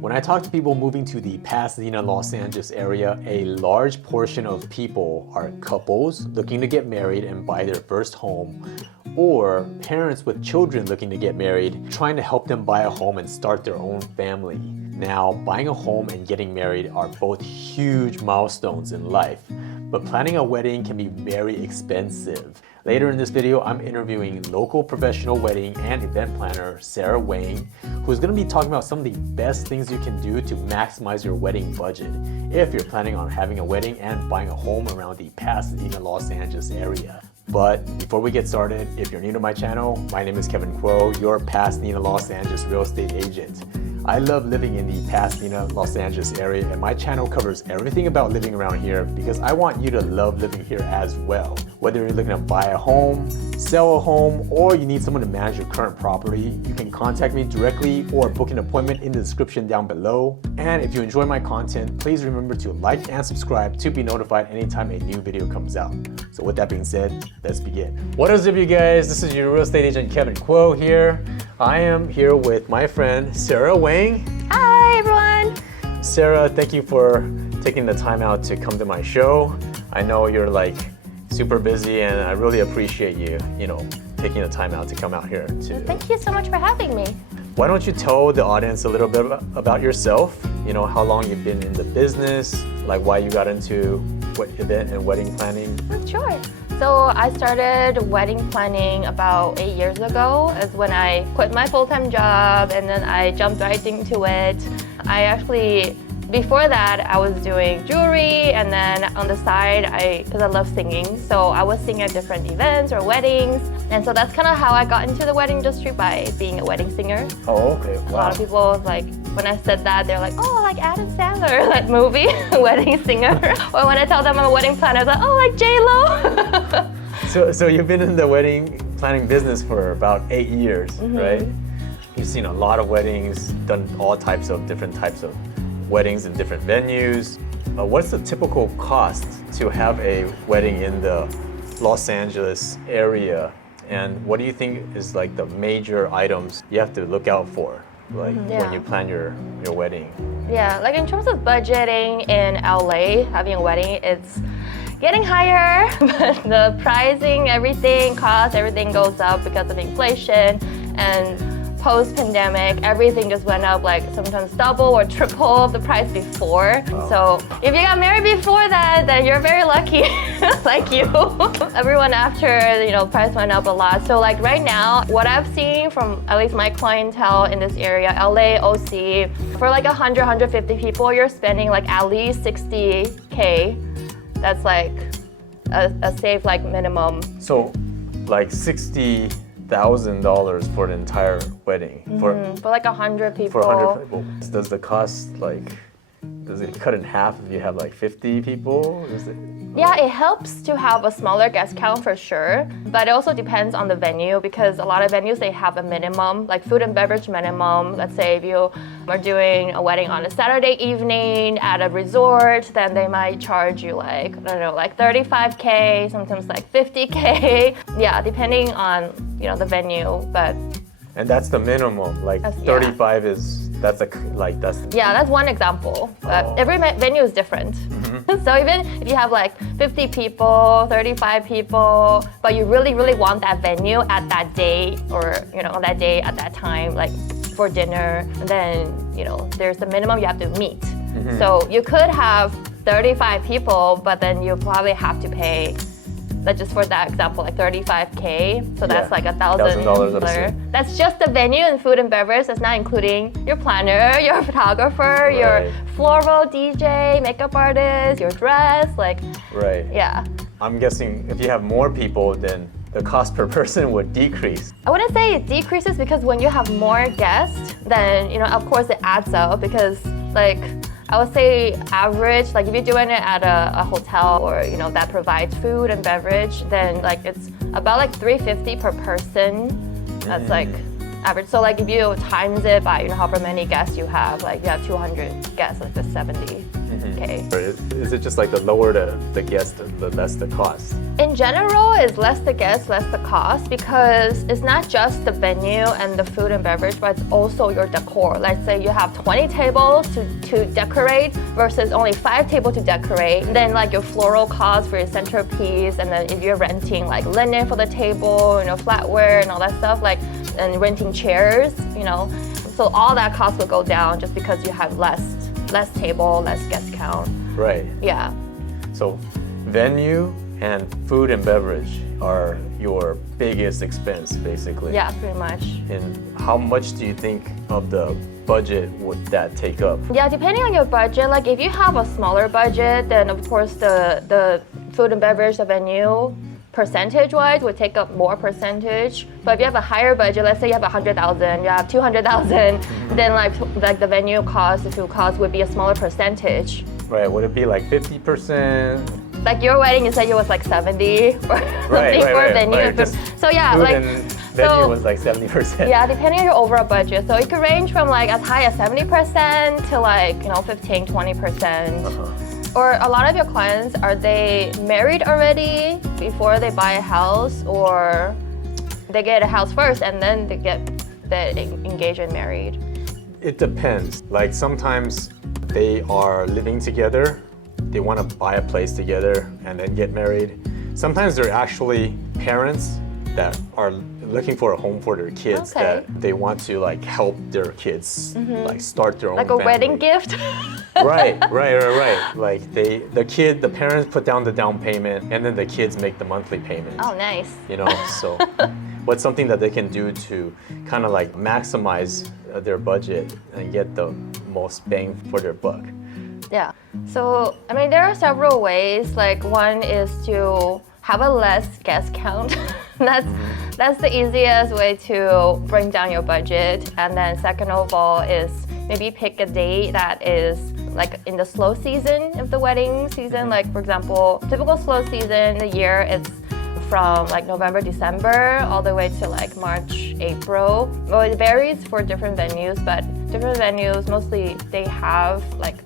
When I talk to people moving to the Pasadena, Los Angeles area, a large portion of people are couples looking to get married and buy their first home, or parents with children looking to get married, trying to help them buy a home and start their own family. Now, buying a home and getting married are both huge milestones in life, but planning a wedding can be very expensive. Later in this video, I'm interviewing local professional wedding and event planner Sarah Wang, who's going to be talking about some of the best things you can do to maximize your wedding budget if you're planning on having a wedding and buying a home around the Pasadena, Los Angeles area. But before we get started, if you're new to my channel, my name is Kevin Kuo, your Pasadena, Los Angeles real estate agent. I love living in the Pasadena, Los Angeles area, and my channel covers everything about living around here because I want you to love living here as well. Whether you're looking to buy a home, sell a home, or you need someone to manage your current property, you can contact me directly or book an appointment in the description down below. And if you enjoy my content, please remember to like and subscribe to be notified anytime a new video comes out. So with that being said, let's begin. What is up, you guys? This is your real estate agent Kevin Kuo here. I am here with my friend Sarah Wang. Hi everyone! Sarah, thank you for taking the time out to come to my show. I know you're like super busy and I really appreciate you, taking the time out to come out here. Thank you so much for having me. Why don't you tell the audience a little bit about yourself, how long you've been in the business, like why you got into event and wedding planning? Sure. So I started wedding planning about 8 years ago, is when I quit my full-time job and then I jumped right into it. Before that, I was doing jewelry, and then on the side, because I love singing, so I was singing at different events or weddings, and so that's kind of how I got into the wedding industry, by being a wedding singer. Oh, okay. Wow. A lot of people, when I said that, they're like, oh, like Adam Sandler, that movie, wedding singer. Or when I tell them I'm a wedding planner, they're like, oh, like J-Lo. So you've been in the wedding planning business for about 8 years, right? You've seen a lot of weddings, done all different types of weddings in different venues. What's the typical cost to have a wedding in the Los Angeles area? And what do you think is like the major items you have to look out for, when you plan your wedding? Yeah, like in terms of budgeting in LA, having a wedding, it's getting higher, but the pricing, everything goes up because of inflation, and post-pandemic, everything just went up, like sometimes double or triple of the price before. Wow. So if you got married before that, then you're very lucky, like you. Everyone after, price went up a lot. So like right now, what I've seen from at least my clientele in this area, LA, OC, for like 100, 150 people, you're spending like at least $60K. That's like a safe minimum. So like $60,000 for the entire wedding. For like 100 people. For 100 people. Does the cost does it cut in half if you have like 50 people? Yeah, it helps to have a smaller guest count for sure, but it also depends on the venue, because a lot of venues, they have a minimum, like food and beverage minimum. Let's say if you are doing a wedding on a Saturday evening at a resort, then they might charge you like 35K, sometimes like 50K. Yeah, depending on, the venue, but. And that's the minimum, like 35 that's one example. Every venue is different. So even if you have like 50 people, 35 people, but you really, really want that venue at that day, or on that day at that time, like for dinner, and then there's the minimum you have to meet. So you could have 35 people, but then you probably have to pay, just for that example, like 35K. So that's like $1,000. That's just the venue and food and beverage. That's not including your planner, your photographer, your floral DJ, makeup artist, your dress, Right. Yeah. I'm guessing if you have more people, then the cost per person would decrease. I wouldn't say it decreases, because when you have more guests, then, of course it adds up, because I would say average, if you're doing it at a hotel or, that provides food and beverage, then it's about $350 per person. That's average. So like if you times it by however many guests you have, like you have 200 guests, like that's 70. Okay. Is it just like the lower the guest, the less the cost? In general, it's less the guests, less the cost, because it's not just the venue and the food and beverage, but it's also your decor. Let's say you have 20 tables to decorate versus only 5 tables to decorate. Then like your floral cost for your centerpiece, and then if you're renting like linen for the table, flatware and all that stuff, like and renting chairs, so all that cost will go down just because you have less table, less guest count. Right. Yeah. So venue and food and beverage are your biggest expense, basically. Yeah, pretty much. And how much do you think of the budget would that take up? Yeah, depending on your budget, like if you have a smaller budget, then of course the food and beverage, the venue, percentage-wise would take up more percentage. But if you have a higher budget, let's say you have 100,000, you have 200,000, then like the venue cost, the food cost would be a smaller percentage. Right, would it be like 50%? Like your wedding, you said it was like 70 or something for venue. Right. So yeah, food like and venue was like 70%. Yeah, depending on your overall budget. So it could range from like as high as 70% to like 15, 20%. Or a lot of your clients, are they married already before they buy a house, or they get a house first and then they engage and married? It depends. Like sometimes they are living together, they want to buy a place together and then get married. Sometimes they're actually parents that are looking for a home for their kids, that they want to like help their kids like start their own like family. a wedding gift. Right. Like the parents put down the down payment and then the kids make the monthly payment. Oh, nice. So what's something that they can do to kind of like maximize their budget and get the most bang for their buck? Yeah. So, I mean, there are several ways. Like one is to have a less guest count. That's the easiest way to bring down your budget. And then second of all is maybe pick a date that is like in the slow season of the wedding season. Like for example, typical slow season in the year is from like November, December, all the way to like March, April. Well, it varies for different venues, but different venues, mostly they have like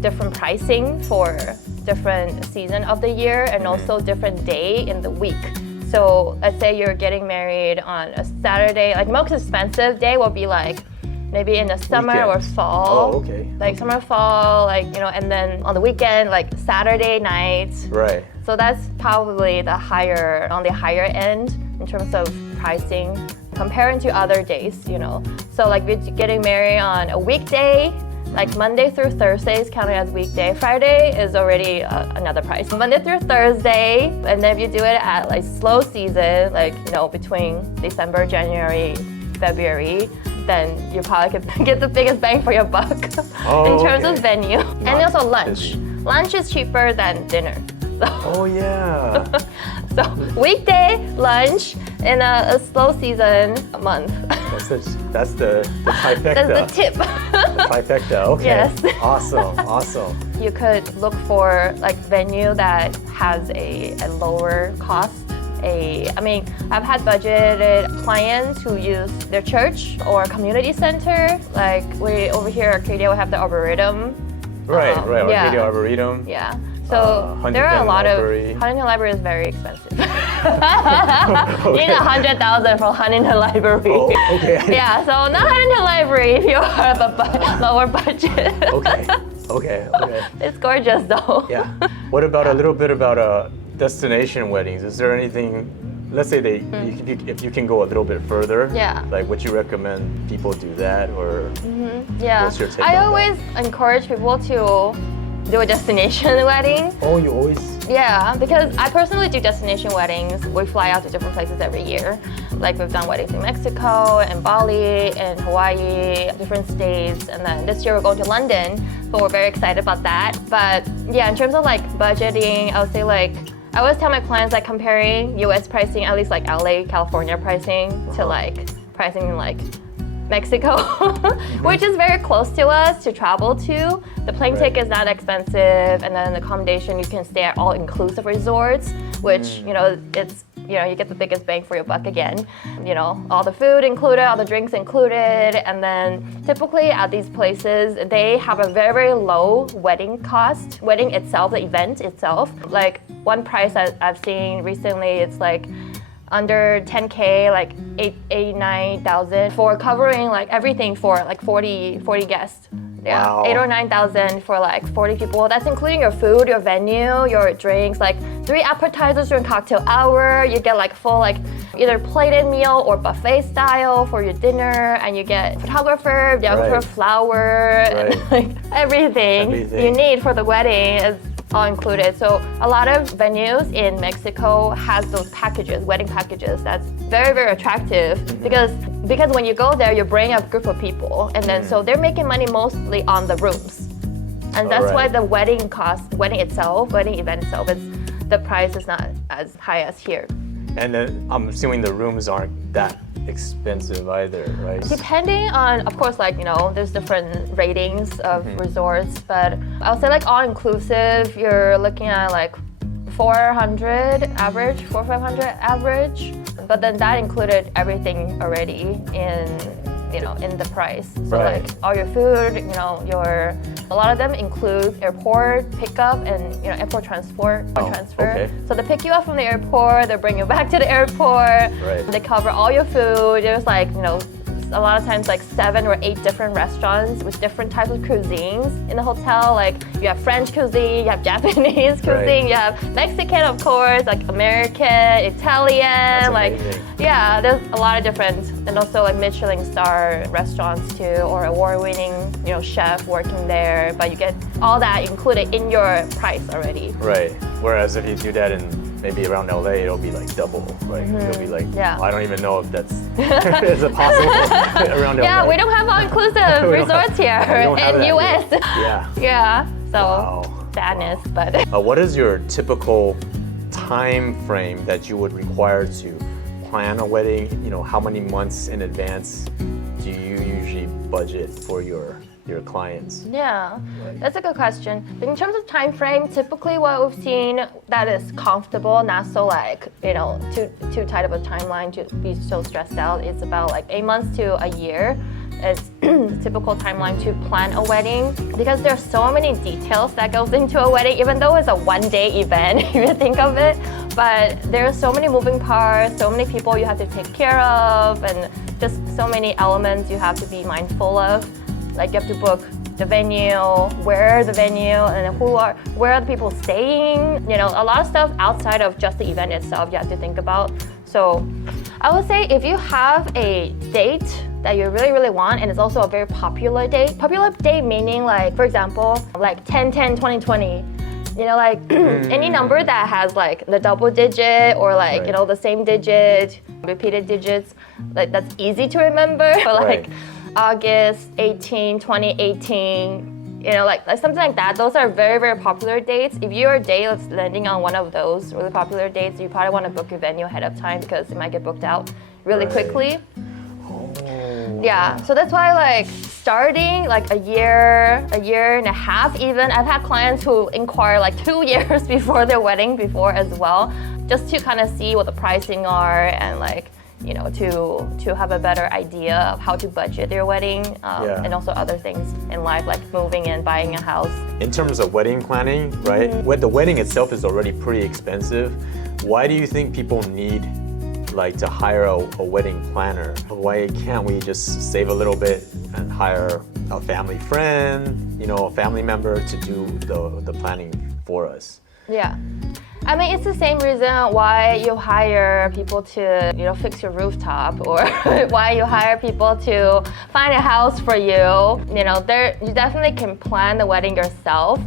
different pricing for different season of the year and also different day in the week. So let's say you're getting married on a Saturday, like most expensive day will be like maybe in the summer or fall. Oh, okay. Like summer, fall, like, and then on the weekend, like Saturday night. Right. So that's probably on the higher end in terms of pricing comparing to other days, So like if you're getting married on a weekday, like Monday through Thursday is counted as weekday. Friday is already another price. Monday through Thursday, and then if you do it at like slow season, like between December, January, February, then you probably could get the biggest bang for your buck in terms of venue. And also lunch. Lunch is cheaper than dinner. So. Oh yeah. So weekday lunch in a slow season month. That's the trifecta. That's the tip. The trifecta. Okay. Yes. Awesome. You could look for like venue that has a lower cost. I've had budgeted clients who use their church or community center. Like we over here at Arcadia, we have the Arboretum. Right. Arcadia Arboretum. Yeah. So there are a lot Library. of Huntington Library is very expensive. You need 100,000 for Huntington Library. Oh, okay. Yeah, so not Huntington Library if you have a lower budget. Okay. It's gorgeous though. Yeah. What about a little bit about destination weddings? Is there anything? Let's say if you can go a little bit further. Yeah. Like, would you recommend people do that, or? Yeah. What's your take I on always encourage people to do a destination wedding. Oh, you always? Yeah, because I personally do destination weddings. We fly out to different places every year. Like we've done weddings in Mexico and Bali and Hawaii, different states. And then this year we're going to London, so we're very excited about that. But yeah, in terms of like budgeting, I would say like, I always tell my clients like comparing US pricing, at least like LA, California pricing to like pricing in like Mexico, which is very close to us to travel to. The plane ticket is not expensive, and then the accommodation you can stay at all-inclusive resorts, which it's you get the biggest bang for your buck again. All the food included, all the drinks included, and then typically at these places, they have a very, very low wedding cost. Wedding itself, the event itself. Like one price I've seen recently, it's like under 10K, like 8,000 for covering like everything for like 40 guests. Yeah, wow. 8,000 or 9,000 for like 40 people. That's including your food, your venue, your drinks, like 3 appetizers during cocktail hour. You get like full like either plated meal or buffet style for your dinner, and you get photographer, flower, and like everything you need for the wedding is all included. So a lot of venues in Mexico has those packages, wedding packages. That's very, very attractive because when you go there, you bring a group of people, and then so they're making money mostly on the rooms, and that's why the wedding event itself, the price is not as high as here. And then I'm assuming the rooms aren't that expensive either, right? Depending on, of course, like, there's different ratings of resorts, but I would say like all inclusive, you're looking at like 400 average, 400-500 average, but then that included everything already in the price. So like all your food, a lot of them include airport pickup and airport transfer. Okay. So they pick you up from the airport, they bring you back to the airport. They cover all your food. There's like a lot of times like 7 or 8 different restaurants with different types of cuisines in the hotel. Like you have French cuisine, you have Japanese cuisine, you have Mexican, of course, like American, Italian, like there's a lot of different, and also like Michelin star restaurants too, or award-winning chef working there. But you get all that included in your price already. Right. Whereas if you do that in maybe around LA, it'll be like double, right? It'll be like, I don't even know if that's is it possible around LA. Yeah, we don't have all-inclusive resorts here in US. Yeah, so sadness, but. What is your typical time frame that you would require to plan a wedding? How many months in advance do you usually budget for your clients? Yeah, that's a good question. But in terms of time frame, typically what we've seen that is comfortable, not so like, too tight of a timeline to be so stressed out, it's about like 8 months to a year. It's the typical timeline to plan a wedding because there's so many details that goes into a wedding, even though it's a one-day event, if you think of it. But there are so many moving parts, so many people you have to take care of, and just so many elements you have to be mindful of. Like you have to book the venue, where the venue, and where are the people staying. A lot of stuff outside of just the event itself you have to think about. So I would say if you have a date that you really, really want, and it's also a very popular date. Popular date meaning like, for example, like 10-10-20-20. Like any number that has like the double digit or like, the same digit, repeated digits, like that's easy to remember. Or like August 18, 2018, like something like that. Those are very, very popular dates. If your date is landing on one of those really popular dates, you probably want to book your venue ahead of time because it might get booked out really quickly. Yeah, so that's why like starting like a year and a half even. I've had clients who inquire like 2 years before their wedding before as well, just to kind of see what the pricing are and like, to have a better idea of how to budget their wedding and also other things in life like moving and buying a house. In terms of wedding planning, right? The wedding itself is already pretty expensive. Why do you think people need like to hire a wedding planner? Why can't we just save a little bit and hire a family friend, a family member to do the planning for us? Yeah. I mean, it's the same reason why you hire people to, fix your rooftop, or why you hire people to find a house for you. You definitely can plan the wedding yourself,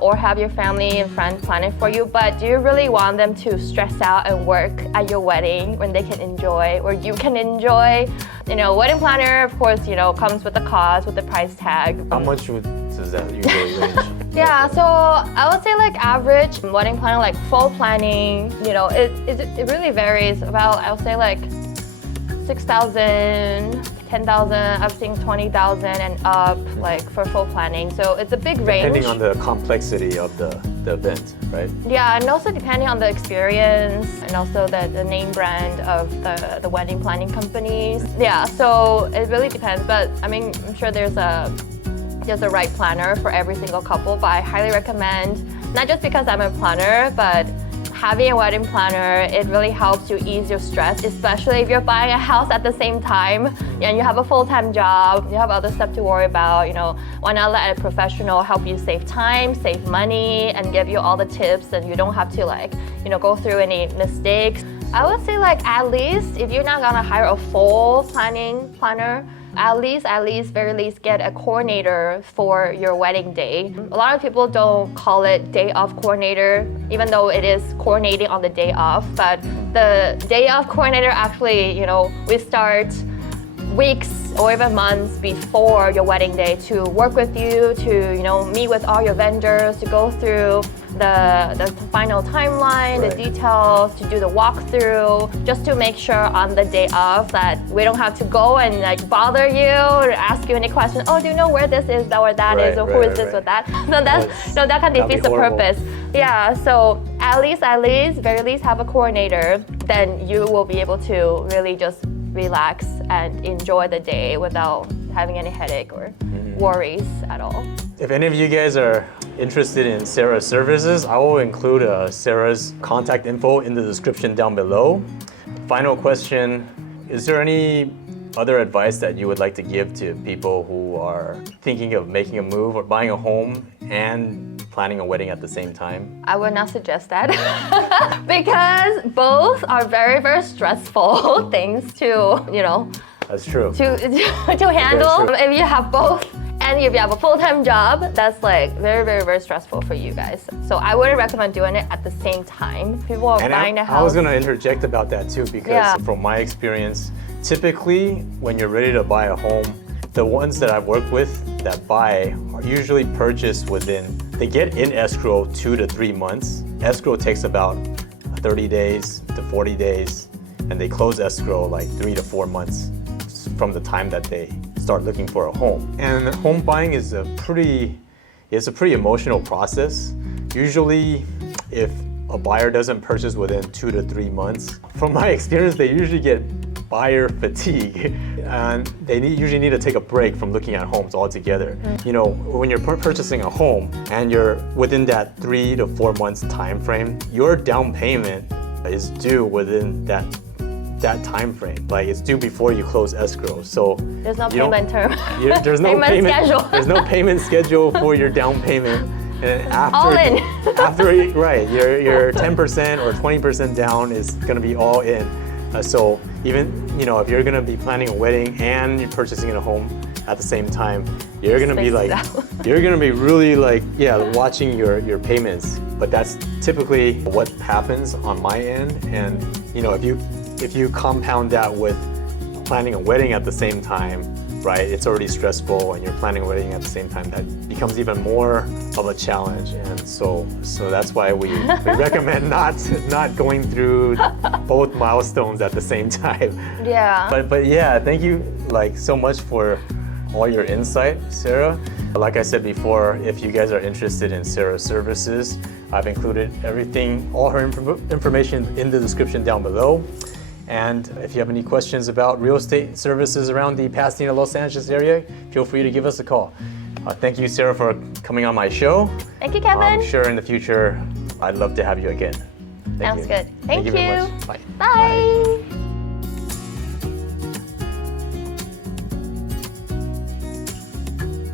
or have your family and friends plan it for you. But do you really want them to stress out and work at your wedding when they can enjoy, or you can enjoy? Wedding planner, of course, comes with the cost, with the price tag. How much does that usually range? Yeah, so I would say like average wedding planner, like full planning, it really varies. About, I would say like $6,000, 10,000, I've seen 20,000 and up, like for full planning. So it's a big range. Depending on the complexity of the event, right? Yeah, and also depending on the experience and also the name brand of the wedding planning companies. Yeah, so it really depends. But I mean, I'm sure there's a right planner for every single couple, but I highly recommend, not just because I'm a planner, but having a wedding planner, it really helps you ease your stress, especially if you're buying a house at the same time and you have a full-time job, you have other stuff to worry about, you know, why not let a professional help you save time, save money, and give you all the tips, and you don't have to like, you know, go through any mistakes. I would say like at least if you're not gonna hire a full planner, very least get a coordinator for your wedding day. A lot of people don't call it day off coordinator, even though it is coordinating on the day off. But the day off coordinator actually, you know, we start weeks or even months before your wedding day to work with you, to, you know, meet with all your vendors, to go through the final timeline, the details, to do the walkthrough, just to make sure on the day of that we don't have to go and like bother you or ask you any questions. Oh, do you know where this is or that is, or who is this or that? No, that can defeat the purpose. Yeah, so at least, very least have a coordinator, then you will be able to really just relax and enjoy the day without having any headache or worries at all. If any of you guys are interested in Sarah's services, I will include Sarah's contact info in the description down below. Final question, is there any other advice that you would like to give to people who are thinking of making a move or buying a home and planning a wedding at the same time? I would not suggest that because both are very, very stressful things to, you know, that's true. To handle. If you have both, and if you have a full-time job, that's like very, very, very stressful for you guys. So I wouldn't recommend doing it at the same time. People are buying a house. I was gonna interject about that too, because from my experience, typically when you're ready to buy a home, the ones that I've worked with that buy are usually purchased they get in escrow 2 to 3 months. Escrow takes about 30 days to 40 days, and they close escrow like 3 to 4 months from the time that they start looking for a home. And home buying is a pretty emotional process. Usually, if a buyer doesn't purchase within 2 to 3 months, from my experience, they usually get buyer fatigue, and they usually need to take a break from looking at homes altogether. You know, when you're purchasing a home and you're within that 3 to 4 months time frame, your down payment is due within that time frame. Like, it's due before you close escrow. So there's no payment term. There's no payment schedule. There's no payment schedule for your down payment. And all in. Your 10% or 20% down is gonna be all in. So even, you know, if you're gonna be planning a wedding and you're purchasing a home at the same time, you're gonna be like, you're gonna be really like, watching your payments. But that's typically what happens on my end. And you know, if you compound that with planning a wedding at the same time, right? It's already stressful, and you're planning a wedding at the same time. That becomes even more of a challenge, and so that's why we recommend not going through both milestones at the same time. Yeah. But yeah, thank you like so much for all your insight, Sarah. Like I said before, if you guys are interested in Sarah's services, I've included all her information in the description down below. And if you have any questions about real estate services around the Pasadena, Los Angeles area, feel free to give us a call. Thank you, Sarah, for coming on my show. Thank you, Kevin. I'm sure in the future, I'd love to have you again. Sounds good. Thank you. Very much. Bye. Bye.